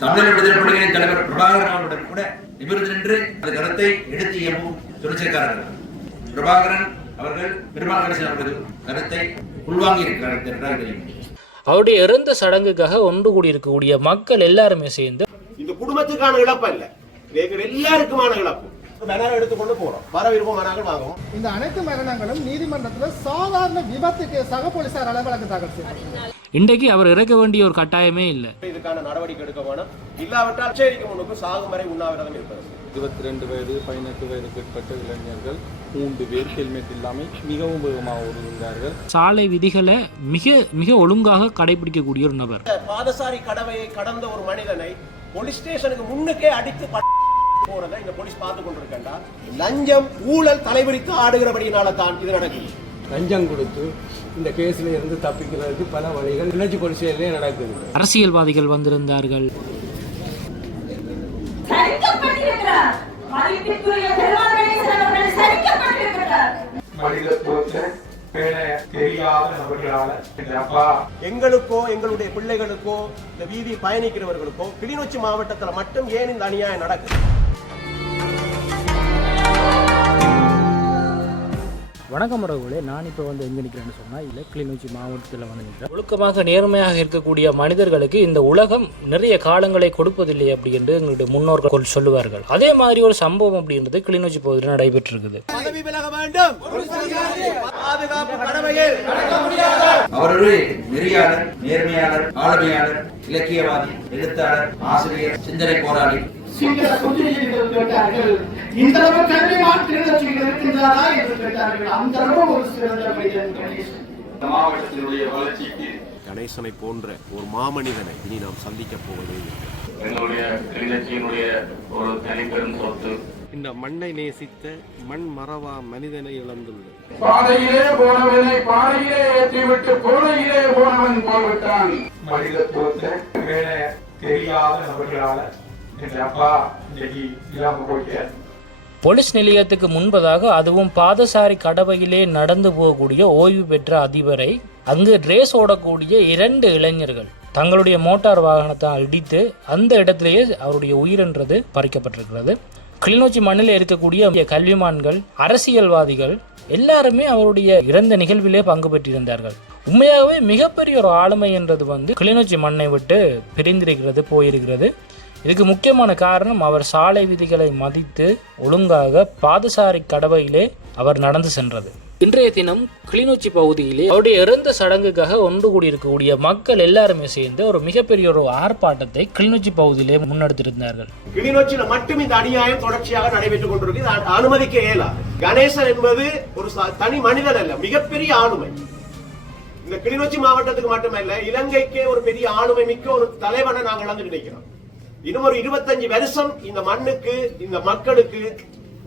தமிழர் விடுதலை புலிகளின் தலைவர் பிரபாகரன் அவருடன் கூட நிமிர்ந்து நின்று அந்த கருத்தை எடுத்து இயம்பும் துணிச்சல்காரர்கள். பிரபாகரன் அவர்கள் பெருமாள் கணேசன் அவர்கள் கருத்தை உள்வாங்கி இருக்கிறார். அவருடைய இறந்த சடங்குக்காக ஒன்று கூடி இருக்கக்கூடிய மக்கள் எல்லாருமே சேர்ந்து இந்த குடும்பத்துக்கான இழப்பு இல்ல, எல்லாருக்குமான இழப்பு. எடுத்துக்கொண்டு போறோம், வரவிருப்பமானார்கள் வாங்குவோம். இந்த அனைத்து மரணங்களும் நீதிமன்றத்தில் சாதாரண விபத்துக்கு சக போலீசார் வழக்கு தாக்கல் செய்தார். இன்றைக்கு அவர் இறக்க வேண்டிய ஒரு கட்டாயமே இல்லை. இதுக்கான நடவடிக்கை எடுக்க வேணும். இல்லாவிட்டால் சேரிக்கு முன்னுக்கு சாகும் வரை உண்ணாவிரதம் இருப்பது. 22 வயது 18 வயதுக்கு உட்பட்ட இளைஞர்கள் 3 பேர் ஹெல்மெட் இல்லாமல் மிகவும் வேகமாக ஓடுகின்றார்கள். சாலை விதிகளை மிக மிக ஒழுங்காக கடைபிடிக்கக்கூடிய ஒரு நபர். பாதசாரி கடவையை கடந்த ஒரு மனிதனை போலீஸ் ஸ்டேஷனுக்கு முன்னுக்கே அடித்து போறதை இந்த போலீஸ் பார்த்து கொண்டிருக்கா. லஞ்சம் ஊழல் தலைவிரித்து ஆடுகிறபடியினால தான் இது நடக்குது. லஞ்சம் கொடுத்து இந்த கேஸ்ல இருந்து தப்பிக்கிறதுக்கு பல வழிகள் கிளர்ச்சி போலீஸ்லயே நடக்குது. அரசியல்வாதிகள் வந்திருந்தார்கள். எங்களுக்கோ எங்களுடைய பிள்ளைகளுக்கோ இந்த வீதி பயணிக்கிறவர்களுக்கோ கிளிநொச்சி மாவட்டத்தில் மட்டும் ஏன் இந்த அநியாயம் நடக்குது? வணக்கம் உறவுகளே, நான் இப்போ எங்கே நிற்கிறேன்னு சொன்னால் இல்லை கிளிநொச்சி மாவட்டத்தில் நிற்கிறேன். ஒழுக்கமாக நேர்மையாக இருக்கக்கூடிய மனிதர்களுக்கு இந்த உலகம் நிறைய காலங்களை கொடுப்பதில்லை அப்படி என்று எங்களுடைய முன்னோர்கள் சொல்லுவார்கள். அதே மாதிரி ஒரு சம்பவம் அப்படின்றது கிளிநொச்சி பகுதியில் நடைபெற்றிருக்குது. அவருடைய நெறியாளர், நேர்மையாளர், ஆளுமையாளர், இலக்கியவாதி, எழுத்தாளர், ஆசிரியர், சிந்தனை போராளி. இந்த அளவு கல்விமான் கிளிநொச்சியில் இருக்கின்றாரா என்று கேட்டார்கள். அந்த அளவு ஒரு சிறந்த மனிதன் கணேசன். மாவட்டத்தினுடைய வளர்ச்சிக்கு கணேசனை போன்ற ஒரு மாமனிதனை இனி நாம் சந்திக்க போவதே எங்களுடைய கிளிநொச்சியினுடைய ஒரு தனிப்பெரும் சொத்து. இந்த மண்ணை நேசித்த மண் மறவா மனிதனை இழந்துள்ளது. பாதையிலே போனவனை பாறையிலே ஏற்றிவிட்டு போதையிலே போனவன் போய்விட்டான். மனிதத்துவத்தை மேலே தெரியாத நபர்களால போலீஸ் நிலையத்துக்கு முன்பதாக, அதுவும் பாதசாரி கடவையிலே நடந்து போகக்கூடிய ஓய்வு பெற்ற அதிபரை அங்கு ரேஸ் ஓடக்கூடிய 2 இளைஞர்கள் தங்களுடைய மோட்டார் வாகனத்தை அடித்து அந்த இடத்திலேயே அவருடைய உயிரென்றது பறிக்கப்பட்டிருக்கிறது. கிளிநொச்சி மண்ணில் இருக்கக்கூடிய கல்விமான்கள், அரசியல்வாதிகள் எல்லாருமே அவருடைய இறந்த நிகழ்விலே பங்கு பெற்றிருந்தார்கள். உண்மையாகவே மிகப்பெரிய ஒரு ஆளுமை என்றது கிளிநொச்சி மண்ணை விட்டு பிரிந்திருக்கிறது, போயிருக்கிறது. இதுக்கு முக்கியமான காரணம் அவர் சாலை விதிகளை மதித்து ஒழுங்காக பாதசாரி கடவையிலே அவர் நடந்து சென்றது. இன்றைய தினம் கிளிநொச்சி பகுதியிலே அவருடைய இறந்த சடங்குக்காக ஒன்று கூடி இருக்கக்கூடிய மக்கள் எல்லாருமே சேர்ந்து ஒரு மிகப்பெரிய ஒரு ஆர்ப்பாட்டத்தை கிளிநொச்சி பகுதியிலே முன்னெடுத்திருந்தார்கள். கிளிநொச்சியில மட்டும் இந்த அநியாயம் தொடர்ச்சியாக நடைபெற்றுக் கொண்டிருக்கு. அனுமதிக்க இயலா. கணேசன் என்பது ஒரு தனி மனிதன் அல்ல, மிகப்பெரிய ஆளுமை. இந்த கிளிநொச்சி மாவட்டத்துக்கு மட்டுமல்ல, இலங்கைக்கே ஒரு பெரிய ஆளுமை மிக்க ஒரு தலைவனை நாங்கள் வந்து நினைக்கிறோம். இன்னும் ஒரு 25 வருஷம் இந்த மண்ணுக்கு, இந்த மக்களுக்கு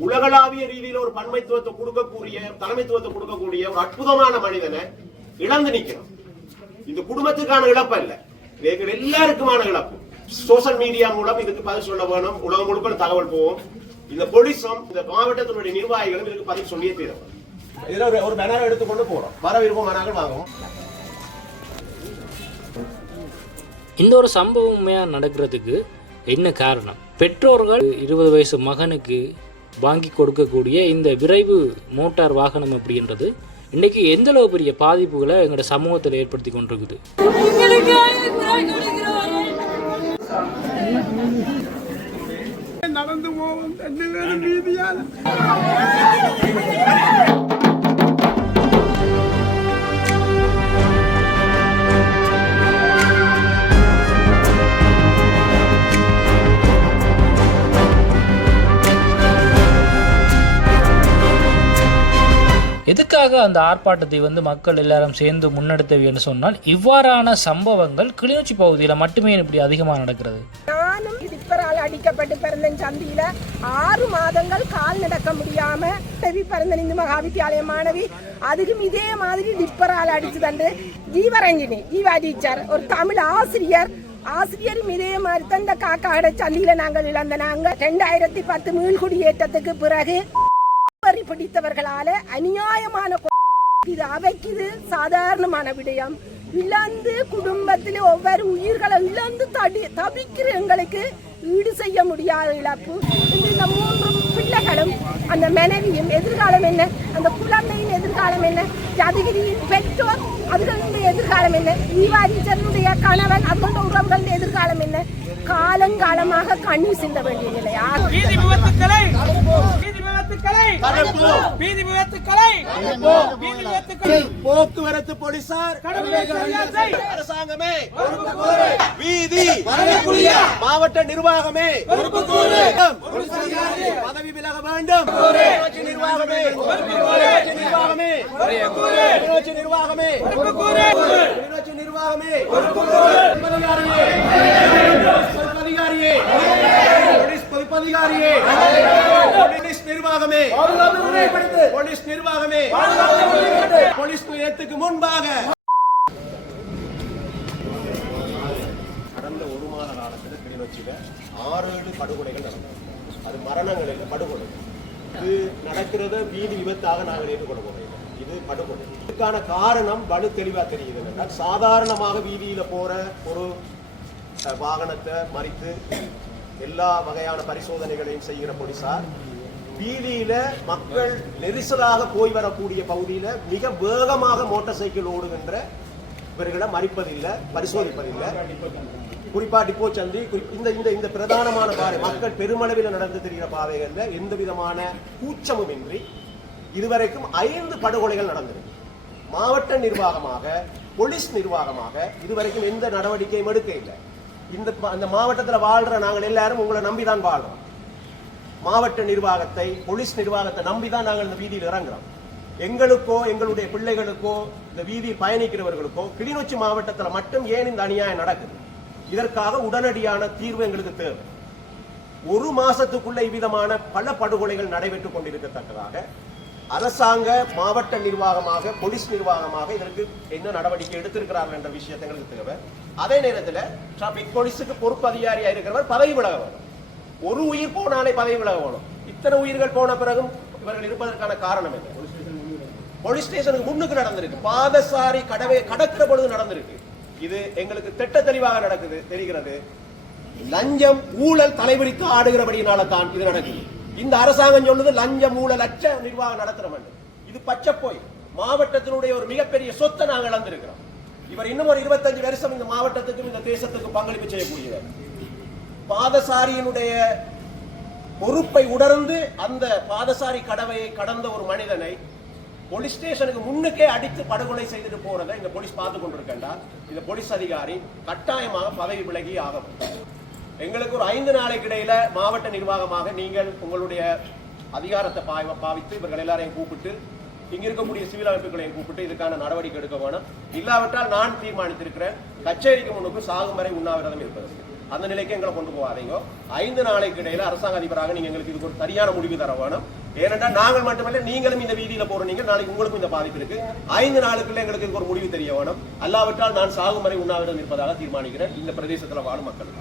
உலகளாவிய ரீதியில் ஒரு பன்மைத்துவத்தை கொடுக்கக்கூடிய, தலைமைத்துவத்தை கொடுக்கக்கூடிய ஒரு அற்புதமான மனிதனை இழந்து நிற்கிறோம். இந்த குடும்பத்துக்கான இழப்பு அல்ல, எல்லாருக்குமான இழப்பு. சோசியல் மீடியா மூலம் இதுக்கு பதில் சொல்ல வேணும். உலகம் முழுக்க தகவல் போவோம். இந்த போலீஸும் இந்த மாவட்டத்தினுடைய நிர்வாகிகளும் இதுக்கு பதில் சொல்லியே தீரும். இதுல ஒரு பேனர் எடுத்துக்கொண்டு போறோம், வரவிருப்பமானார்கள் வாங்குவோம். இந்த ஒரு சம்பவம் உண்மையாக நடக்கிறதுக்கு என்ன காரணம்? பெற்றோர்கள் 20 வயசு மகனுக்கு வாங்கி கொடுக்கக்கூடிய இந்த விரைவு மோட்டார் வாகனம் அப்படின்றது இன்னைக்கு எந்த அளவு பெரிய பாதிப்புகளை எங்களோட சமூகத்தில் ஏற்படுத்தி கொண்டிருக்குது. நடந்து போவோம் ரீதியான எதுக்காக அந்த ஆர்ப்பாட்டத்தை மக்கள் எல்லாரும் சேர்ந்து முன்னெடுத்தவைன்னு சொன்னால், இவ்வாறான சம்பவங்கள் கிளிநொச்சி பகுதியில் மட்டுமே இப்படி அதிகமாக நடக்கிறது. நானும் டிப்பரால் அடிக்கப்பட்டு பிறந்த சந்தியில 6 மாதங்கள் கால் நடக்க முடியாம பிறந்த இந்து மகா வித்தியாலய மாணவி, அதுக்கும் இதே மாதிரி டிப்பரால் அடிச்சு தண்டு ஜீவரஞ்சினி ஜீவா டீச்சர் ஒரு தமிழ் ஆசிரியரும் இதே மாதிரி தான் இந்த காக்காட சந்தியில நாங்கள் இழந்த. நாங்க 2010 மீள்குடியேற்றத்துக்கு பிறகு பிடித்தவர்களால அநியாயமான இது அவைக்குது சாதாரணமான விடயம். இழந்து குடும்பத்தில் ஒவ்வொரு உயிர்களை இழந்து தவிக்கிற எங்களுக்கு ஈடு செய்ய முடியாத இழப்பு. இந்த 3 பிள்ளைகளும் அந்த மனைவியும் எதிர்காலம் என்ன, அந்த குழந்தையின் எதிர்காலம் என்ன, ஜாதகிரியின் பெற்றோர் அதுகளுடைய எதிர்காலம் என்ன, ஈவாரிச்சனுடைய கணவன் அதோட உறவுகளின் எதிர்காலம் என்ன, காலங்காலமாக கண்ணீர் சிந்த வேண்டிய நிலையா. போக்குவரத்து போலீசார் அரசாங்கமே, வீதி மாவட்ட நிர்வாகமே பதவி விலக வேண்டும். நிர்வாகமே நிர்வாகமே நிர்வாகமே நிர்வாகமே அதிகாரியே பொறுப்பதிகாரியே போலீஸ் நிர்வாகமே போலீஸ் நிர்வாகமே போலீஸ் நிலையத்துக்கு முன்பாக கடந்த 1 மாத காலத்தில் கிளிநொச்சியில 6-7 படுகொலைகள் நடந்தது. அது மரணங்கள் இல்லை, படுகொலை. இது நடக்கிறது வீதி விபத்தாக நாங்கள் ஏற்றுக்கொள்ள போகிறோம். இது படுகொலை. இதுக்கான காரணம் வலு தெளிவா தெரியுது. என்றால் சாதாரணமாக வீதியில போற ஒரு வாகனத்தை மறித்து எல்லா வகையான பரிசோதனைகளையும் செய்கிற போலீசார் வீதியில மக்கள் நெரிசலாக போய் வரக்கூடிய பகுதியில மிக வேகமாக மோட்டார் சைக்கிள் ஓடுகின்ற இவர்களை மறிப்பதில்லை, பரிசோதிப்பதில்லை. குறிப்பா டிப்போ சந்தி இந்த பிரதானமான பாதை மக்கள் பெருமளவில் நடந்து தெரிகிற பாதைகள்ல எந்த விதமான கூச்சமும் இன்றி இதுவரைக்கும் 5 படுகொலைகள் நடந்திருக்கு. மாவட்ட நிர்வாகமாக போலீஸ் நிர்வாகமாக இதுவரைக்கும் எந்த நடவடிக்கையும் எடுக்க இல்லை. இந்த மாவட்டத்தில் வாழ்ற நாங்கள் எல்லாரும் உங்களை நம்பிதான் வாழ்றோம். மாவட்ட நிர்வாகத்தை போலீஸ் நிர்வாகத்தை நம்பிதான் நாங்கள் இந்த வீதியில் இறங்குறோம். எங்களுக்கோ எங்களுடைய பிள்ளைகளுக்கோ இந்த வீதியில் பயணிக்கிறவர்களுக்கோ கிளிநொச்சி மாவட்டத்தில் மட்டும் ஏன் இந்த அநியாயம் நடக்குது? இதற்காக உடனடியான தீர்வு எங்களுக்கு தேவை. 1 மாசத்துக்குள்ள இவ்விதமான பல படுகொலைகள் நடைபெற்றுக் கொண்டிருக்கத்தக்கதாக அரசாங்க மாவட்ட நிர்வாகமாக போலீஸ் நிர்வாகமாக இதற்கு என்ன நடவடிக்கை எடுத்திருக்கிறார்கள் என்ற விஷயத்தை எங்களுக்கு தேவை. அதே நேரத்தில் டிராபிக் போலீஸுக்கு பொறுப்பு அதிகாரியா இருக்கிறவர் பதவி விலக வேணும். 1 உயிர் போனாலே பதவி விலக வேணும். இத்தனை உயிர்கள் போன பிறகும் இவர்கள் இருப்பதற்கான காரணம் என்ன? போலீஸ் ஸ்டேஷனுக்கு முன்னுக்கு நடந்திருக்கு, பாதசாரி கடக்கிற பொழுது நடந்திருக்கு. இது எங்களுக்கு திட்ட தெளிவாக நடக்குது தெரிகிறது. லஞ்சம் ஊழல் தலைவிரித்து ஆடுகிறபடியினால தான் இது நடக்குது. இந்த அரசாங்கம் சொல்லுது லஞ்சம் ஊழல் அற்ற நிர்வாகம் நடத்துற வேண்டும். இது பச்சை போய் மாவட்டத்தினுடைய ஒரு மிகப்பெரிய சொத்தை நாங்கள் இழந்திருக்கிறோம். இவர் இன்னும் ஒரு 25 வருஷம் இந்த மாவட்டத்துக்கும் இந்த தேசத்துக்கும் பங்களிப்பு செய்யக்கூடியவர். பாதசாரியினுடைய பொறுப்பை உணர்ந்து அந்த பாதசாரி கடவையை கடந்த ஒரு மனிதனை போலீஸ் ஸ்டேஷனுக்கு முன்னுக்கே அடித்து படுகொலை செய்துட்டு போறதை இந்த போலீஸ் பார்த்து கொண்டிருக்கின்றார். இந்த போலீஸ் அதிகாரி கட்டாயமாக பதவி விலகி ஆகும். எங்களுக்கு ஒரு 5 நாளைக்கு இடையில மாவட்ட நிர்வாகமாக நீங்கள் உங்களுடைய அதிகாரத்தை பாவித்து இவர்கள் எல்லாரையும் கூப்பிட்டு இங்க இருக்கக்கூடிய சிவில் அமைப்புகளையும் கூப்பிட்டு இதுக்கான நடவடிக்கை எடுக்க வேணும். இல்லாவிட்டால் நான் தீர்மானித்திருக்கிறேன் கச்சேரிக்கு முன்னுக்கு சாகும் வரை உண்ணாவிரதம் இருப்பதற்கு. அந்த நிலைக்கு எங்களை கொண்டு போகாதீங்க. 5 நாளைக்கு இடையில அரசாங்க அதிபராக நீங்க எங்களுக்கு இதுக்கு ஒரு சரியான முடிவு தர வேணும். ஏனென்றால் நாங்கள் மட்டுமல்ல நீங்களும் இந்த வீதியில போறீங்க, நாளைக்கு உங்களுக்கும் இந்த பாதிப்பு இருக்கு. 5 நாளுக்குள்ள எங்களுக்கு இதுக்கு ஒரு முடிவு தெரிய வேணும். அல்லாவிட்டால் நான் சாகும் வரை உண்ணாவிரதம் இருப்பதாக தீர்மானிக்கிறேன். இந்த பிரதேசத்தில் வாழும் மக்கள்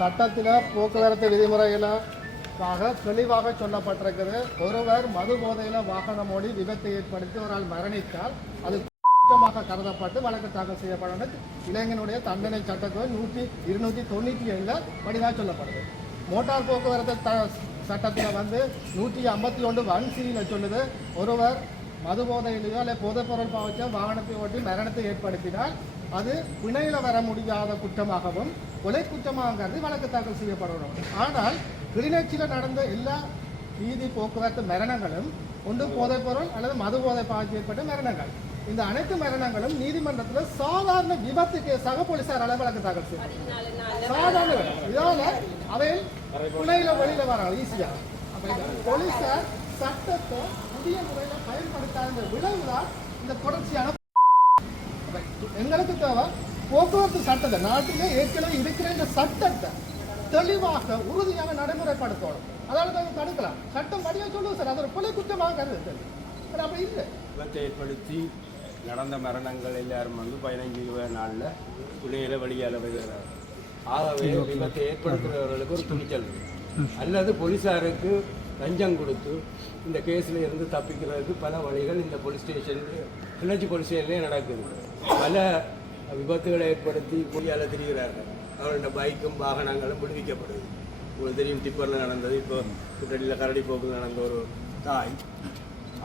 சட்டத்தில் போக்குவரத்து விதிமுறைகளாக தெளிவாக சொல்லப்பட்டிருக்கிறது. ஒருவர் மது போதையில் வாகனம் ஓடி விபத்தை ஏற்படுத்தி ஒரு ஆள் மரணித்தால் அது குற்றமாக கருதப்பட்டு வழக்கு தாக்கல் செய்யப்படும். இளைஞனுடைய தண்டனை சட்டத்தில் 297 படிதாக சொல்லப்படுது. மோட்டார் போக்குவரத்து சட்டத்தில் 151(1)(c) சொல்லுது, ஒருவர் மது போதையிலேயோ அல்ல போதைப்பொருள் பாவிச்ச வாகனத்தை ஓட்டி மரணத்தை ஏற்படுத்தினால் அது பிணையில் வர முடியாத குற்றமாகவும் கொலை குற்றமாகிறது வழக்கு தாக்கல் செய்யப்படணும். ஆனால் கிளிநொச்சியில் நடந்த எல்லா வீதி போக்குவரத்து மரணங்களும் ஒன்று போதைப்பொருள் அல்லது மது போதை பாவிச்சு ஏற்பட்ட மரணங்கள். இந்த அனைத்து மரணங்களும் நீதிமன்றத்தில் சாதாரண விபத்து கேஸாக போலீசாரால் வழக்கு தாக்கல் செய்யப்படும். சாதாரண இதால அவை பிணையில வெளியில வராங்க ஈஸியா. போலீசார் சட்டத்தை புதிய முறையில் பயன்படுத்தாத விளைவுதான் இந்த தொடர்ச்சியான. எங்களுக்கு தேவை போக்குவரத்து சட்டத்தை நாட்டிலே ஏற்கனவே இருக்கிற இந்த சட்டத்தை தெளிவாக உறுதியாக நடைமுறைப்படுத்தணும். அதாவது தடுக்கலாம். சட்டம் படியா சொல்லுவோம் சார், அது ஒரு கொலை குற்றமாக கருது. அப்படி இல்லை. விபத்தை ஏற்படுத்தி நடந்த மரணங்கள் எல்லாரும் 15-20 நாளில் புள்ளையில வழியால் வருகிறார். ஆகவே விபத்தை ஏற்படுத்துகிறவர்களுக்கு ஒரு துணிச்சல் அல்லது போலீஸாருக்கு லஞ்சம் கொடுத்து இந்த கேஸில் இருந்து தப்பிக்கிறதுக்கு பல வழிகள் இந்த போலீஸ் ஸ்டேஷன் கிளர்ச்சி போலீஸ் ஸ்டேஷன்லேயே நடக்குது. பல விபத்துகளை ஏற்படுத்தி பொறியால் திரிகிறார்கள். அவர்களோட பைக்கும் வாகனங்களும் விடுவிக்கப்படுது. உங்களுக்கு தெரியும், டிப்பரில் நடந்தது, இப்போ குட்டடியில் கரடி போக்கில் நடந்த ஒரு தாய்.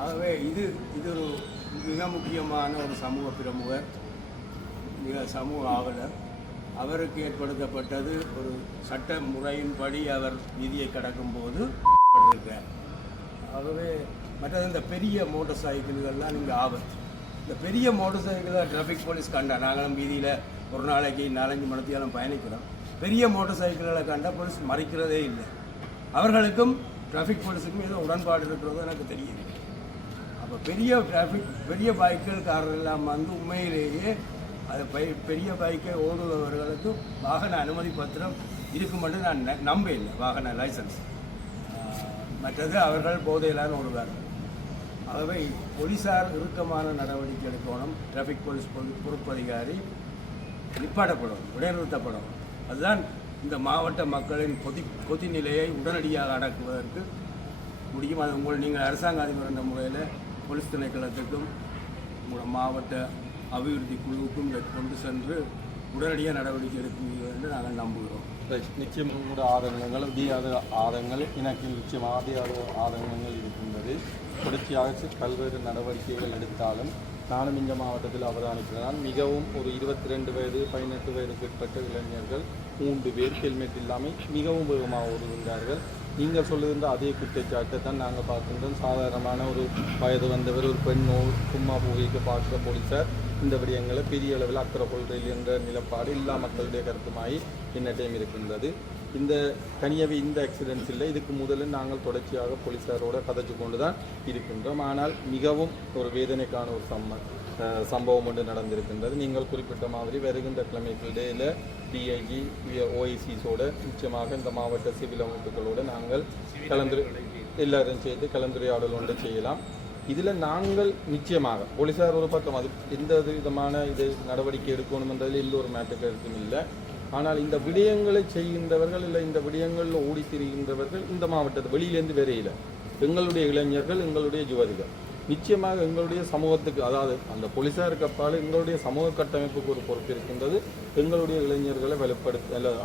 ஆகவே இது ஒரு மிக முக்கியமான ஒரு சமூக பிரமுகர், மிக சமூக ஆவலர். அவருக்கு ஏற்படுத்தப்பட்டது ஒரு சட்ட முறையின்படி அவர் வீதியை கடக்கும்போது இருக்கார். ஆகவே மற்றது இந்த பெரிய மோட்டார் சைக்கிள்கள்லாம் இங்கே ஆபத்து. இந்த பெரிய மோட்டார் சைக்கிளை டிராஃபிக் போலீஸ் கண்டா, நாங்களும் வீதியில் ஒரு நாளைக்கு 4-5 மணித்தியாலும் பயணிக்கிறோம். பெரிய மோட்டார் சைக்கிள்களை கண்டா போலீஸ் மறைக்கிறதே இல்லை. அவர்களுக்கும் டிராஃபிக் போலீஸுக்கும் ஏதோ உடன்பாடு இருக்கிறது எனக்கு தெரியுது. அப்போ பெரிய பைக்குகாரர் எல்லாம் வந்து உண்மையிலேயே அது பெரிய பைக்கை ஓடுபவர்களுக்கு வாகன அனுமதி பத்திரம் இருக்கும் என்று நான் நம்பவில்லை, வாகன லைசன்ஸ். மற்றது அவர்கள் போதையிலான ஓடுவார்கள். ஆகவே போலீஸார் இறுக்கமான நடவடிக்கை எடுக்கணும். டிராஃபிக் போலீஸ் பொறுப்பதிகாரி நிப்பாட்டப்படும், இடைநிறுத்தப்படும். அதுதான் இந்த மாவட்ட மக்களின் கொதிநிலையை உடனடியாக அடக்குவதற்கு முடியும். அது நீங்கள் அரசாங்க அதிபர் என்ற முறையில் போலீஸ் திணைக்களத்துக்கும் உங்களோட மாவட்ட அபிவிருத்தி குழுவுக்கும் கொண்டு சென்று உடனடியாக நடவடிக்கை எடுப்பீர்கள் என்று நாங்கள் நம்புகிறோம். நிச்சயம் உங்களோட ஆதங்கங்கள் தீயாத ஆதங்கள் எனக்கு நிச்சயம் ஆதங்கங்கள் இருக்கின்றது. தொடர்ச்சியாக பல்வேறு நடவடிக்கைகள் எடுத்தாலும் நானும் இந்த மாவட்டத்தில் அவதானிக்கிறேன். மிகவும் ஒரு 22 வயது 18 வயதுக்கு உட்பட்ட இளைஞர்கள் 3 பேர் ஹெல்மெட் இல்லாமல் மிகவும் வேகமாக ஓடுகின்றார்கள். நீங்கள் சொல்லுகின்ற அதே குற்றச்சாட்டை தான் நாங்கள் பார்க்கின்றோம். சாதாரணமான ஒரு வயது வந்தவர், ஒரு பெண்ணோ சும்மா போகிக்க பார்க்குற போலீஸார் இந்த விடயங்களை பெரிய அளவில் அக்கறை கொள்கையில் என்ற நிலப்பாடு எல்லா மக்களுடைய கருத்துமாய் என்ன டைம் இருக்கின்றது. இந்த தனியாகவே இந்த ஆக்சிடென்ட்ஸ் இல்லை, இதுக்கு முதலில் நாங்கள் தொடர்ச்சியாக போலீஸாரோட கதைச்சு கொண்டு தான் இருக்கின்றோம். ஆனால் மிகவும் ஒரு வேதனைக்கான ஒரு சம்பவம் ஒன்று நடந்திருக்கின்றது. நீங்கள் குறிப்பிட்ட மாதிரி வருகின்ற கிழமைகளிடையில் டிஐஜி ஓஐசிஸோட நிச்சயமாக இந்த மாவட்ட சிவில் அமைப்புகளோடு நாங்கள் எல்லாரும் சேர்த்து கலந்துரையாடல் ஒன்று செய்யலாம். இதில் நாங்கள் நிச்சயமாக போலீஸார் ஒரு பக்கம் அது எந்த விதமான இது நடவடிக்கை எடுக்கணும் என்றதில் எந்த ஒரு மேட்டு கருத்தும் இல்லை. ஆனால் இந்த விடயங்களை செய்கின்றவர்கள் இல்லை, இந்த விடயங்களில் ஓடி திரிகின்றவர்கள் இந்த மாவட்டத்தை வெளியிலேருந்து வரையில எங்களுடைய இளைஞர்கள், எங்களுடைய யுவதிகள் நிச்சயமாக எங்களுடைய சமூகத்துக்கு, அதாவது அந்த போலீஸாருக்கு அப்பால் எங்களுடைய சமூக கட்டமைப்புக்கு ஒரு பொறுப்பு இருக்கின்றது. எங்களுடைய இளைஞர்களை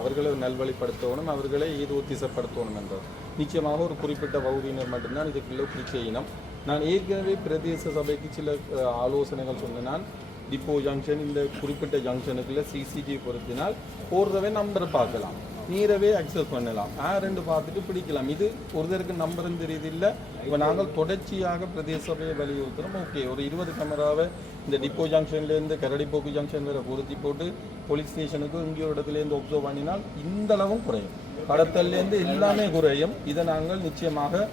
அவர்களை நல்வழிப்படுத்தணும், அவர்களை ஈரோத்திசப்படுத்தணும் என்றார். நிச்சயமாக ஒரு குறிப்பிட்ட வகுதியினர் மட்டும்தான் இதுக்குள்ள இப்படி செய்யணும். நான் ஏற்கனவே பிரதேச சபைக்கு சில ஆலோசனைகள் சொன்னேன். டிப்போ ஜங்ஷன் இந்த குறிப்பிட்ட ஜங்ஷனுக்குள்ள சிசிடிவி பொருத்தினால் போடுறவே நம்பரை பார்க்கலாம், நீரவே அக்சஸ் பண்ணலாம், ரெண்டு பார்த்துட்டு பிடிக்கலாம். இது ஒருத்தருக்கு நம்பரும் தெரியுது இல்லை. இப்போ நாங்கள் தொடர்ச்சியாக பிரதேச சபையை வலியுறுத்துகிறோம். ஓகே, ஒரு 20 கேமராவை இந்த டிப்போ ஜங்ஷன்லேருந்து கரடிப்போக்கு ஜங்ஷன் வரை பொருத்தி போட்டு போலீஸ் ஸ்டேஷனுக்கு இங்கே ஒரு இடத்துலேருந்து ஒப்சர்வ் பண்ணினால் இந்த அளவும் குறையும், கடத்தல்லேருந்து எல்லாமே குறையும். இதை நாங்கள் நிச்சயமாக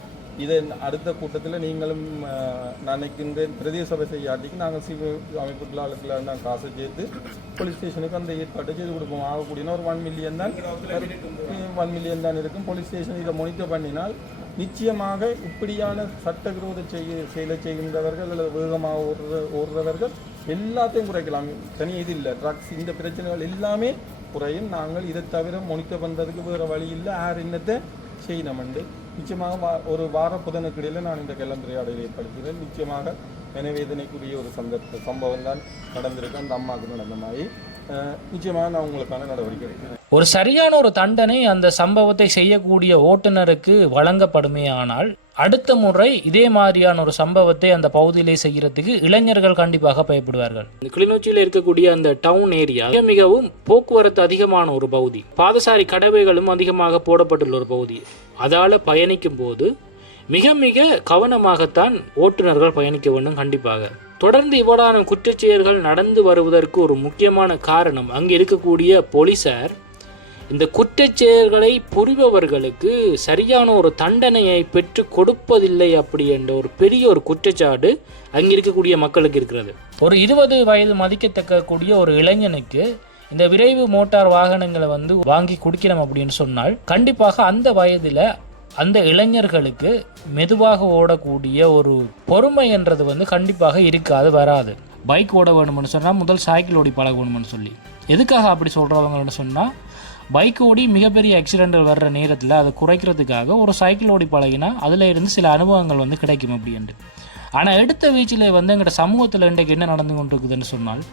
இதை அடுத்த கூட்டத்தில் நீங்களும் நினைக்கின்ற பிரதேச சபை செய்யாட்டிக்கு நாங்கள் சிவில் அமைப்புகளால் நாங்கள் காசை சேர்த்து போலீஸ் ஸ்டேஷனுக்கு அந்த ஏற்பாட்டை செய்து கொடுப்போம். ஆகக்கூடியனா ஒரு 1 மில்லியன் தான் இருக்கும். போலீஸ் ஸ்டேஷன் இதை மானிட்டர் பண்ணினால் நிச்சயமாக இப்படியான சட்டவிரோத செயலை செய்கின்றவர்கள் அல்லது வேகமாக ஓடுறவர்கள் எல்லாத்தையும் குறைக்கலாம். தனி இது இல்லை, ட்ரக்ஸ் இந்த பிரச்சனைகள் எல்லாமே குறையும். நாங்கள் இதை தவிர மானிட்டர் பண்ணுறதுக்கு வேறு வழி இல்லை. என்னத்தை செய்யணுமெண்டு நிச்சயமாக ஒரு வார புதனுக்கிடையில் நான் இந்த கலந்துரையாடலை ஏற்படுத்துகிறேன். நிச்சயமாக மனவேதனைக்குரிய ஒரு சம்பவம் தான் நடந்திருக்கு. அந்த அம்மாவுக்கு நடந்த மாதிரி நிச்சயமாக நான் உங்களுக்கான நடவடிக்கை எடுக்கிறேன். ஒரு சரியான ஒரு தண்டனை அந்த சம்பவத்தை செய்யக்கூடிய ஓட்டுநருக்கு வழங்கப்படுமே. ஆனால் அடுத்த முறை இதே மாதிரியான ஒரு சம்பவத்தை அந்த பகுதியிலே செய்யறதுக்கு இளைஞர்கள் கண்டிப்பாக பயப்படுவார்கள். கிளிநொச்சியில் இருக்கக்கூடிய அந்த டவுன் ஏரியா மிகவும் போக்குவரத்து அதிகமான ஒரு பகுதி, பாதசாரி கடவைகளும் அதிகமாக போடப்பட்டுள்ள ஒரு பகுதி. அதால பயணிக்கும் போது மிக மிக கவனமாகத்தான் ஓட்டுநர்கள் பயணிக்க வேண்டும். கண்டிப்பாக தொடர்ந்து இவ்வாறான குற்றச்செயல்கள் நடந்து வருவதற்கு ஒரு முக்கியமான காரணம் அங்கே இருக்கக்கூடிய போலீசார் இந்த குற்றச்செயல்களை புரிபவர்களுக்கு சரியான ஒரு தண்டனையை பெற்று கொடுப்பதில்லை அப்படி என்ற ஒரு பெரிய ஒரு குற்றச்சாட்டு அங்கே இருக்கக்கூடிய மக்களுக்கு இருக்கிறது. ஒரு 20 வயது மதிக்கத்தக்க கூடிய ஒரு இளைஞனுக்கு இந்த விரைவு மோட்டார் வாகனங்களை வாங்கி குடிக்கணும் அப்படின்னு சொன்னால் கண்டிப்பாக அந்த வயதில் அந்த இளைஞர்களுக்கு மெதுவாக ஓடக்கூடிய ஒரு பொறுமை என்றது கண்டிப்பாக இருக்காது, வராது. பைக் ஓட வேணும்னு சொன்னால் முதல் சைக்கிள் ஓடி பழகணும்னு சொல்லி எதுக்காக அப்படி சொல்கிறவங்கன்னு சொன்னால் பைக் ஓடி மிகப்பெரிய ஆக்சிடென்ட்கள் வர்ற நேரத்தில் அதை குறைக்கிறதுக்காக ஒரு சைக்கிள் ஓடி பழகினா அதில் இருந்து சில அனுபவங்கள் கிடைக்கும் அப்படின்ட்டு. ஆனால் எடுத்த வீச்சில் எங்கள்கிட்ட சமூகத்தில் இன்றைக்கு என்ன நடந்து கொண்டிருக்குதுன்னு சொன்னால்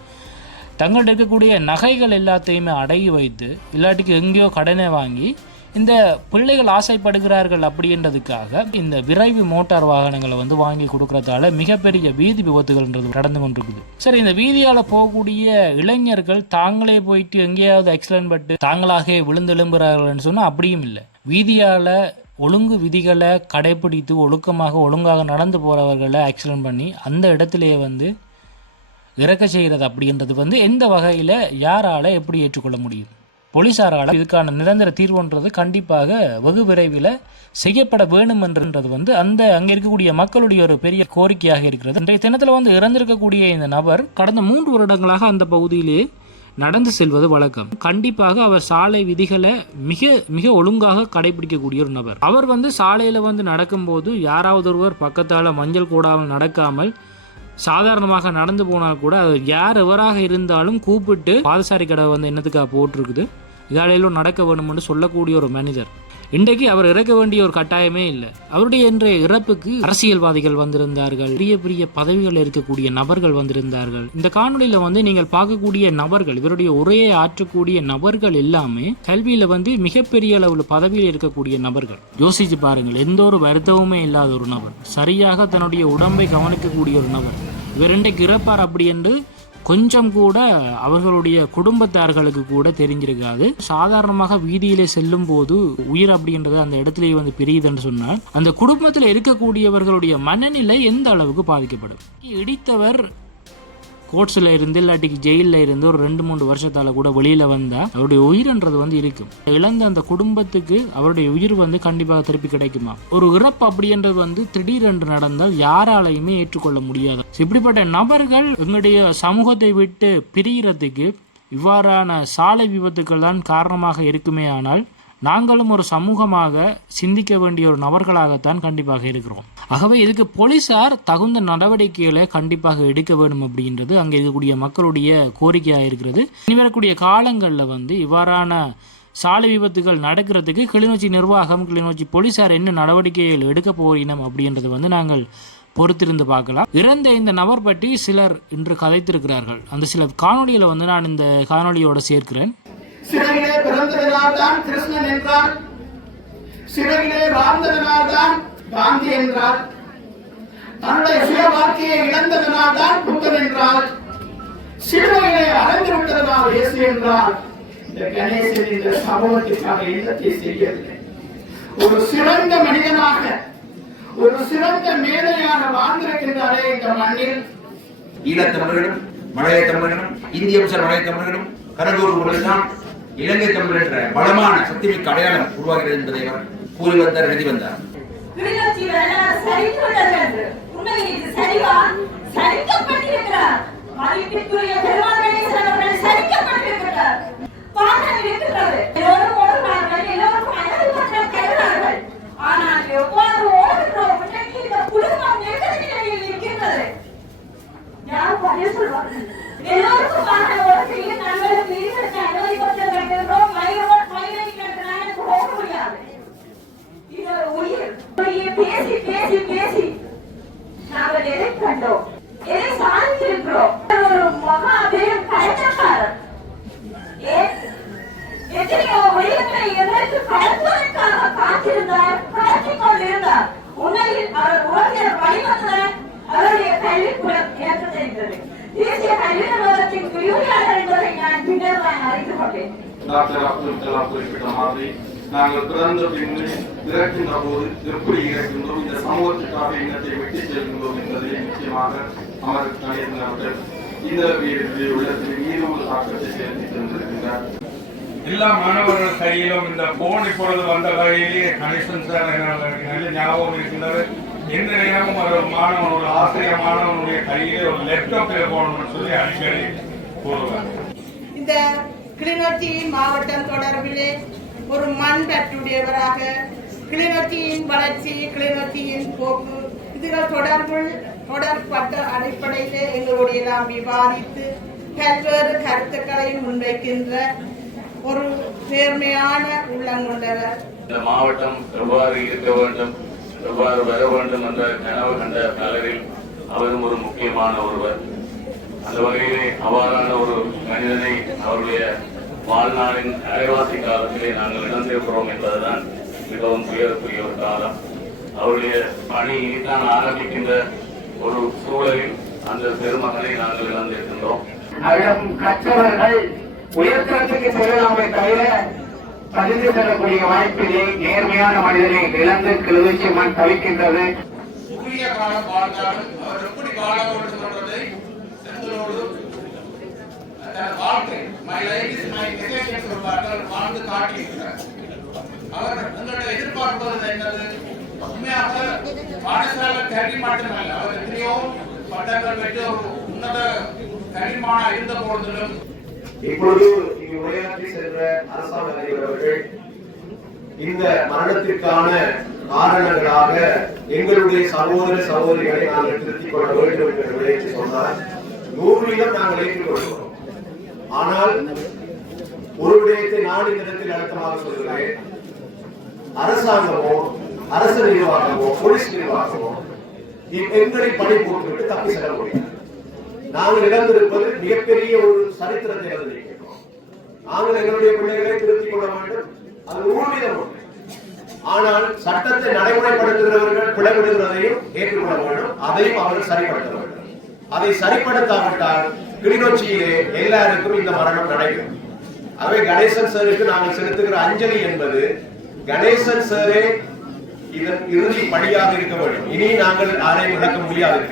தங்கள்கிட்ட இருக்கக்கூடிய நகைகள் எல்லாத்தையுமே அடகி வைத்து இல்லாட்டிக்கு எங்கேயோ கடனை வாங்கி இந்த பிள்ளைகள் ஆசைப்படுகிறார்கள் அப்படின்றதுக்காக இந்த விரைவு மோட்டார் வாகனங்களை வந்து வாங்கி கொடுக்கறதால மிகப்பெரிய வீதி விபத்துகள்ன்றது நடந்து கொண்டிருக்குது. சரி, இந்த வீதியால் போகக்கூடிய இளைஞர்கள் தாங்களே போயிட்டு எங்கேயாவது ஆக்சிடென்ட் பட்டு தாங்களாக விழுந்தெழும்புகிறார்கள்னு சொன்னால் அப்படியும் இல்லை. வீதியால் ஒழுங்கு விதிகளை கடைபிடித்து ஒழுங்காக நடந்து போகிறவர்களை ஆக்சிடென்ட் பண்ணி அந்த இடத்துலையே வந்து இறக்க செய்கிறது அப்படின்றது வந்து எந்த வகையில் யாரால் எப்படி ஏற்றுக்கொள்ள முடியும்? போலீஸாரால் இதுக்கான நிரந்தர தீர்வுன்றது கண்டிப்பாக வெகு விரைவில் செய்யப்பட வேண்டும் என்றது வந்து அங்கே இருக்கக்கூடிய மக்களுடைய ஒரு பெரிய கோரிக்கையாக இருக்கிறது. இன்றைய தினத்தில் வந்து இறந்திருக்கக்கூடிய இந்த நபர் கடந்த 3 வருடங்களாக அந்த பகுதியிலே நடந்து செல்வது வழக்கம். கண்டிப்பாக அவர் சாலை விதிகளை மிக மிக ஒழுங்காக கடைபிடிக்கக்கூடிய ஒரு நபர். அவர் வந்து சாலையில் வந்து நடக்கும்போது யாராவது ஒருவர் பக்கத்தால் மஞ்சள் கூடாமல் நடக்காமல் சாதாரணமாக நடந்து போனால் கூட யார் எவராக இருந்தாலும் கூப்பிட்டு பாதசாரி கடை வந்து என்னத்துக்காக போட்டிருக்குது, இதாலேயும் நடக்க வேணும்னு சொல்லக்கூடிய ஒரு மனிதர். இன்றைக்கு அவர் இறக்க வேண்டிய ஒரு கட்டாயமே இல்லை. அவருடைய இன்றைய இறப்புக்கு அரசியல்வாதிகள் வந்திருந்தார்கள், பெரிய பெரிய பதவிகள் இருக்கக்கூடிய நபர்கள் வந்திருந்தார்கள். இந்த காணொலியில் வந்து நீங்கள் பார்க்கக்கூடிய நபர்கள், இவருடைய உரையை ஆற்றக்கூடிய நபர்கள் எல்லாமே கல்வியில வந்து மிகப்பெரிய அளவில் பதவியில் இருக்கக்கூடிய நபர்கள். யோசிச்சு பாருங்கள், எந்த ஒரு வருத்தமுமே இல்லாத ஒரு நபர், சரியாக தன்னுடைய உடம்பை கவனிக்கக்கூடிய ஒரு நபர். இவர் இன்றைக்கு இறப்பார் அப்படி என்று கொஞ்சம் கூட அவர்களுடைய குடும்பத்தார்களுக்கு கூட தெரிஞ்சிருக்காது. சாதாரணமாக வீதியிலே செல்லும் போது உயிர் அப்படின்றது அந்த இடத்துலயே வந்து பிரியுதுன்னு சொன்னால் அந்த குடும்பத்தில் இருக்கக்கூடியவர்களுடைய மனநிலை எந்த அளவுக்கு பாதிக்கப்படும். இடித்தவர் கோர்ட்ஸில் இருந்து இல்லாட்டிக்கு ஜெயிலில் இருந்து ஒரு 2-3 வருஷத்தால் கூட வெளியில் வந்தால் அவருடைய உயிர்ன்றது வந்து இருக்கும். இழந்த அந்த குடும்பத்துக்கு அவருடைய உயிர் வந்து கண்டிப்பாக திருப்பி கிடைக்குமா? ஒரு இறப்பு அப்படின்றது வந்து திடீரென்று நடந்தால் யாராலையுமே ஏற்றுக்கொள்ள முடியாது. இப்படிப்பட்ட நபர்கள் எங்களுடைய சமூகத்தை விட்டு பிரிகிறதுக்கு இவ்வாறான சாலை விபத்துக்கள் தான் காரணமாக இருக்குமே. ஆனால் நாங்களும் ஒரு சமூகமாக சிந்திக்க வேண்டிய ஒரு நபர்களாகத்தான் கண்டிப்பாக இருக்கிறோம். ஆகவே இதுக்கு போலீசார் தகுந்த நடவடிக்கைகளை கண்டிப்பாக எடுக்க வேண்டும் அப்படின்றது அங்கே இருக்கக்கூடிய மக்களுடைய கோரிக்கையாக இருக்கிறது. இனி வரக்கூடிய காலங்களில் வந்து இவ்வாறான சாலை விபத்துகள் நடக்கிறதுக்கு கிளிநொச்சி நிர்வாகம், கிளிநொச்சி போலீசார் என்ன நடவடிக்கைகள் எடுக்க போகிறோம் அப்படின்றது வந்து நாங்கள் பொறுத்திருந்து பார்க்கலாம். இறந்த இந்த நபர் பற்றி சிலர் இன்று கதைத்திருக்கிறார்கள். அந்த சில காணொலியில் வந்து நான் இந்த காணொலியோடு சேர்க்கிறேன். சிறகிலே பிறந்ததனால் தான் கிருஷ்ணன் என்றார், சிறகிலே வாழ்ந்ததனால் தான் காந்தி என்றார், தன்னுடைய சுய வாழ்க்கையை இழந்ததனால் தான் புத்தன் என்றார், சிலுவையிலே அடைந்து விட்டதனால் இயேசு என்றார். இந்த கணேசன் இந்த சமூகத்திற்காக எண்ணத்தை செய்யவில்லை. ஒரு சிறந்த மனிதனாக, ஒரு சிறந்த மேதையாக வாழ்ந்திருக்கின்றாரே இந்த மண்ணில். ஈழத்தமிழர்களும் மலைய தமிழர்களும் இந்திய மலைய தமிழர்களும் கடலூர் இலங்கை தமிழ் என்ற பலமான சக்திமிக்க அடையாளம் உருவாகிறது என்பதை அவர் கூறி வந்தார், எழுதி வந்தார். டாக்டர் அப்துல் கலாம் குறிப்பிட்ட மாதிரி நாங்கள் பிறந்த பின்பு இறக்கின்ற போது எப்படி இறக்கின்றோம், இந்த சமூகத்திற்காக இனத்தை வெட்டி செல்கின்றோம் என்பதை நிச்சயமாக அமர் கணேசன் அவர்கள் இந்த உள்ளத்தில் மீது ஒரு தாக்கத்தை செலுத்தி தந்திருக்கின்றார். எல்லா மாணவர்கள் கையிலும் இந்த போன் இப்பொழுது வந்த வகையிலேயே கணேசன் சார் நல்ல ஞாபகம் இருக்கின்றது. எந்த நேரமும் ஒரு மாணவன், ஒரு ஆசிரியர் மாணவனுடைய கையிலே ஒரு லேப்டாப் போகணும்னு சொல்லி அடிக்கடி கூறுவார். இந்த கிளிநொச்சி மாவட்டம் தொடர்பிலே ஒரு மண் பற்றுடையவராக கிளிநொச்சியின் வளர்ச்சி, கிளிநொச்சியின் போக்கு இதுகள் தொடர்பட்ட அடிப்படையிலே எங்களுடைய நாம் விவாதித்து பல்வேறு கருத்துக்களை முன்வைக்கின்ற ஒரு நேர்மையான உள்ளம் கொண்டவர். இந்த மாவட்டம் எவ்வாறு இருக்க வேண்டும், எவ்வாறு வர வேண்டும் என்ற கனவு கண்ட பலரில் அவரும் ஒரு முக்கியமான ஒருவர். அந்த வகையிலே அவ்வாறான ஒரு மனிதனை அவருடைய வாழ்நாளின் அரைவாசி காலத்திலே நாங்கள் இழந்திருக்கிறோம் என்பதுதான் மிகவும் துயரக்கூடிய ஒரு காலம். அவருடைய பணி இனிதான் ஆரம்பிக்கின்ற ஒரு சூழலில் அந்த பெருமகனை நாங்கள் இழந்திருக்கின்றோம். கற்றவர்கள் உயர்த்தரத்துக்கு செல்லலாமே தவிர பதிந்து செல்லக்கூடிய வாய்ப்பிலே நேர்மையான மனிதனை இழந்து கிளர்ச்சி மண் தவிக்கின்றது. உரிய காலம் வாழ்ந்தாலும் அவர் எப்படி வாழ வேண்டும் சொல்றதை எங்களோடு வாழ்க்கை my life is my education சொல்வார்கள், வாழ்ந்து காட்டியிருக்கிறார். அவர் எங்களுடைய எதிர்பார்ப்பது என்னது? உண்மையாக பாடசாலை கல்வி மட்டுமல்ல, அவர் எத்தனையோ பட்டங்கள் பெற்று ஒரு உன்னத கல்விமானா இருந்த போதிலும் இப்பொழுது இங்கு உரையாற்றி சென்ற அரசாங்க அதிபர்கள் இந்த மரணத்திற்கான காரணங்களாக எங்களுடைய சகோதர சகோதரிகளை நாங்கள் திருத்திக் கொள்ள வேண்டும் என்று விளையாட்டு சொன்னால் 100% நாங்கள் ஏற்றுக்கொள்கிறோம். ஆனால் ஒரு விடயத்தை நான் இந்த இடத்தில் அழுத்தமாக சொல்கிறேன். அரசாங்கமோ அரசு நிர்வாகமோ போலீஸ் நிர்வாகமோ எங்களை பணி போட்டுவிட்டு தப்பி செல்ல முடியாது. நாங்கள் இழந்திருப்பது மிகப்பெரிய ஒரு சரித்திரத்தை இழந்திருக்கிறோம். நாங்கள் எங்களுடைய பிள்ளைகளை திருத்திக் கொள்ள வேண்டும், அது 100%. ஆனால் சட்டத்தை நடைமுறைப்படுத்துகிறவர்கள் பிளவிடுகிறதையும் ஏற்றுக்கொள்ள வேண்டும், அதையும் அவர்கள் சரிப்படுத்த வேண்டும். அதை சரிப்படுத்தாவிட்டால் கிளிநொச்சியிலே எல்லாருக்கும் இந்த மரணம் நடைபெறும். ஆகவே கணேசன் சாருக்கு நாங்கள் செலுத்துகிற அஞ்சலி என்பது கணேசன் சாரே இதன் இறுதி படியாக இருக்க வேண்டும். இனி நாங்கள் யாரையும் இழக்க முடியாது.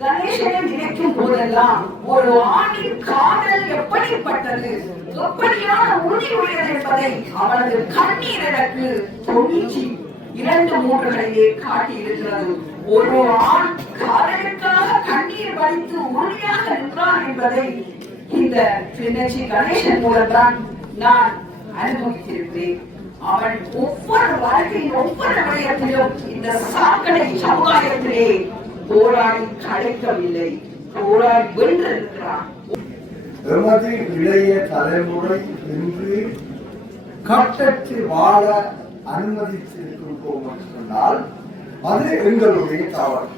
கணேசனை நினைக்கும் போதெல்லாம் ஒரு ஆணின் காதல் எப்படிப்பட்டது, எப்படியான உறுதி உடையது என்பதை அவனது கண்ணீர் எனக்கு 92 காட்டியிருக்கிறது. ஒரு ஆண் காதலுக்காக கண்ணீர் வடித்து உறுதியாக நின்றான் என்பதை இந்த கிளிநொச்சி கணேசன் மூலம்தான் நான் அனுபவித்திருக்கிறேன். அவன் ஒவ்வொரு வாழ்க்கையின் ஒவ்வொரு விடயத்திலும் இந்த சாக்கடை சமுதாயத்திலே போராடி கிடைக்கவில்லை, போராடி வென்றிருக்கிறான். எமது இளைய தலைமுறை இன்று கட்டத்தில் வாழ அனுமதித்திருக்கிறோம் என்று சொன்னால் அது எங்களுடைய தவறு.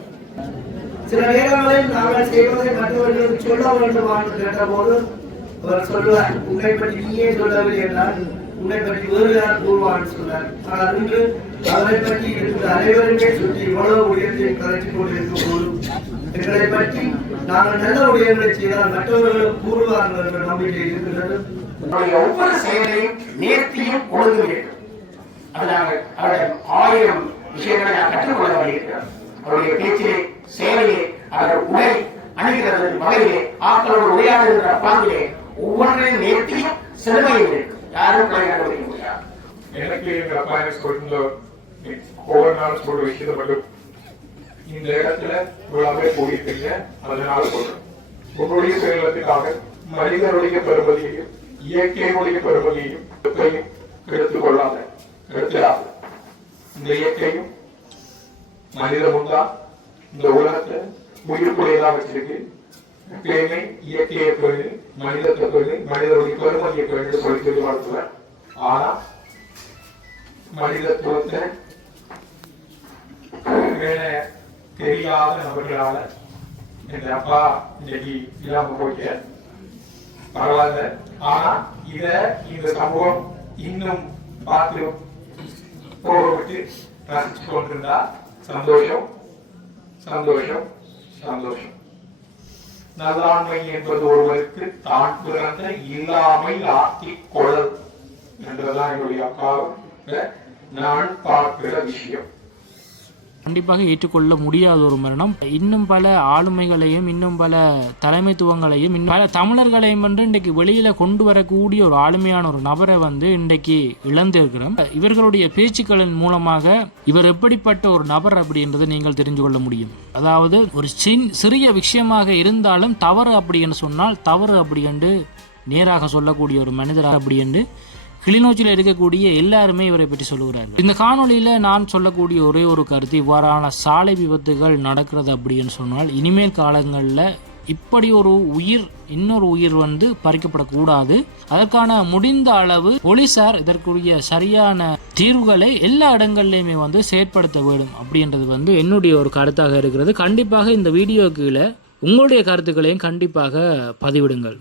சில நேரங்களில் நாங்கள் செய்வதை மற்றவர்களுக்கு சொல்ல வேண்டும் என்று கேட்ட போது அவர் சொல்வார், உன்னை பற்றி நீயே சொல்லவில்லை என்றால் உன்னை பற்றி வேறு யார் கூறுவான்னு சொன்னார். ஆனால் இன்று அதனை பற்றி இருக்கிற அனைவருமே சுற்றி இவ்வளவு உயர்த்தை கலைத்துக் கொண்டிருக்கும் போது எங்களை பற்றி நாங்கள் நல்ல உயர்வுகளை செய்தால் மற்றவர்களும் கூறுவார்கள் என்ற நம்பிக்கை இருக்கின்றது. ஒவ்வொரு செயலையும் நேர்த்தியும் ஒழுங்கு வேண்டும். அது நாங்கள் அவருடைய 1000 விஷயங்களை நான் கற்றுக்கொள்ள வேண்டியிருக்கிறோம். அவருடைய பேச்சிலே, செயலிலே, அவருடைய உடை அணுகிறது வகையிலே, ஆக்களோடு உரையாடுகின்ற பாங்கிலே ஒவ்வொன்றையும் நேர்த்தியும் செழுமையும் இருக்கு. யாரும் கலைஞர் முடியாது. எனக்கு எங்க அப்பா எனக்கு சொல்ல ஒவ்வொரு நாள் சொல்ற விஷயத்தை மட்டும் இந்த இடத்துல இவ்வளவு போயிருக்கீங்க, அதனால சொல்றேன். உங்களுடைய செயலத்துக்காக மனிதனுடைய பெருமதியையும் இயற்கையினுடைய பெருமதியையும் எடுத்துக் கொள்ளாத எடுத்துடாது. இந்த இயற்கையும் மனிதமும் தான் இந்த உலகத்தை உயிர்ப்புடையதான் வச்சிருக்கு. எப்பயுமே இயற்கையை பேணு, மனிதத்தை பேணு, மனிதனுடைய பெருமதியை பேணு சொல்லி சொல்லி வளர்த்துவேன். ஆனா மனிதத்துவத்தை தெரியாத நபர்களால என் அப்பா இன்னைக்கு இல்லாம போயிட்ட பரவாயில்ல. ஆனா இந்த சமூகம் இன்னும் பார்த்து போக விட்டு ரசிச்சு கொண்டிருந்தா சந்தோஷம் சந்தோஷம் சந்தோஷம். நல்லாண்மை என்பது ஒருவருக்கு தான் பிறந்த இல்லாமை ஆக்கிக் கொள்ளல் என்றதான் என்னுடைய அப்பாவுக்கு நான் பார்க்கிற விஷயம். கண்டிப்பாக ஏற்றுக்கொள்ள முடியாத ஒரு மரணம். இன்னும் பல ஆளுமைகளையும் இன்னும் பல தலைமைத்துவங்களையும் இன்னும் பல தமிழர்களையும் இன்றைக்கு வெளியில கொண்டு வரக்கூடிய ஒரு ஆளுமையான ஒரு நபரை இன்றைக்கு இழந்திருக்கிறோம். இவர்களுடைய பேச்சுக்களின் மூலமாக இவர் எப்படிப்பட்ட ஒரு நபர் அப்படின்றத நீங்கள் தெரிஞ்சு கொள்ள முடியும். அதாவது ஒரு சிறிய விஷயமாக இருந்தாலும் தவறு அப்படி என்று சொன்னால் தவறு அப்படி என்று நேராக சொல்லக்கூடிய ஒரு மனிதர் அப்படி என்று கிளிநொச்சியில் இருக்கக்கூடிய எல்லாருமே இவரை பற்றி சொல்லுகிறார்கள். இந்த காணொலியில நான் சொல்லக்கூடிய ஒரே ஒரு கருத்து, இவ்வாறான சாலை விபத்துகள் நடக்கிறது அப்படின்னு சொன்னால் இனிமேல் காலங்களில் இப்படி ஒரு உயிர் இன்னொரு உயிர் பறிக்கப்படக்கூடாது. அதற்கான முடிந்த அளவு போலீசார் இதற்குரிய சரியான தீர்வுகளை எல்லா இடங்கள்லையுமே செயற்படுத்த வேண்டும் அப்படின்றது என்னுடைய ஒரு கருத்தாக இருக்கிறது. கண்டிப்பாக இந்த வீடியோ கீழே உங்களுடைய கருத்துக்களையும் கண்டிப்பாக பதிவிடுங்கள்.